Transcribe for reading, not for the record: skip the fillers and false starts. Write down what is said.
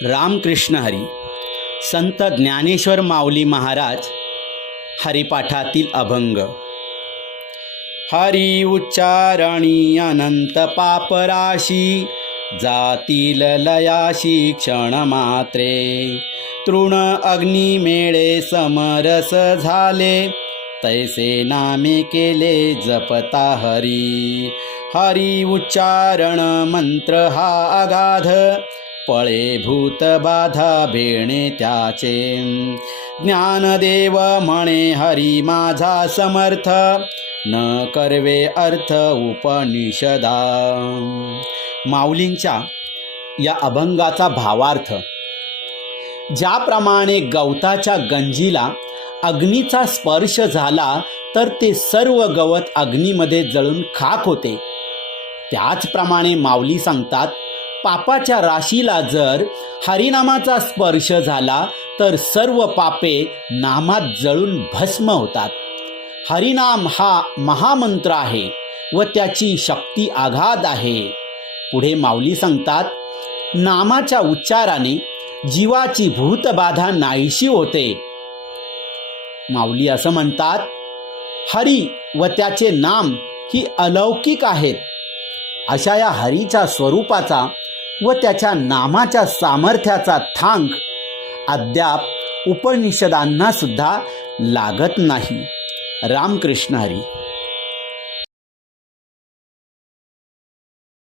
रामकृष्ण हरी. संत ज्ञानेश्वर माऊली महाराज हरिपाठातील अभंग. हरी उच्चारणी अनंत पापराशी, जातील लयाशी क्षण मात्रे. तृण अग्नी मेळे समरस झाले, तैसे नामे केले जपता हरी. हरी उच्चारण मंत्र हा अगाध, पळे भूत बाधा भेणे त्याचे. ज्ञानदेव म्हणे हरी माझा समर्थ, न करवे अर्थ उपनिषदा. माऊलींच्या या अभंगाचा भावार्थ: ज्याप्रमाणे गवताच्या गंजीला अग्नीचा स्पर्श झाला तर ते सर्व गवत अग्नीमध्ये जळून खाक होते, त्याचप्रमाणे माऊली सांगतात, पापाच्या राशीला जर हरिनामाचा स्पर्श झाला तर सर्व पापे नामात जळून भस्म होतात. हरिनाम हा महामंत्र आहे व त्याची शक्ती अगाध आहे. पुढे माऊली सांगतात, नामाच्या उच्चाराने जीवाची भूतबाधा नाहीशी होते. माऊली असं म्हणतात, हरी व त्याचे नाम ही अलौकिक आहेत. अशा या हरीच्या स्वरूपाचा व त्याच्या नामाच्या सामर्थ्याचा थांग अद्याप उपनिषदांना सुद्धा लागत नाही. रामकृष्ण हरी.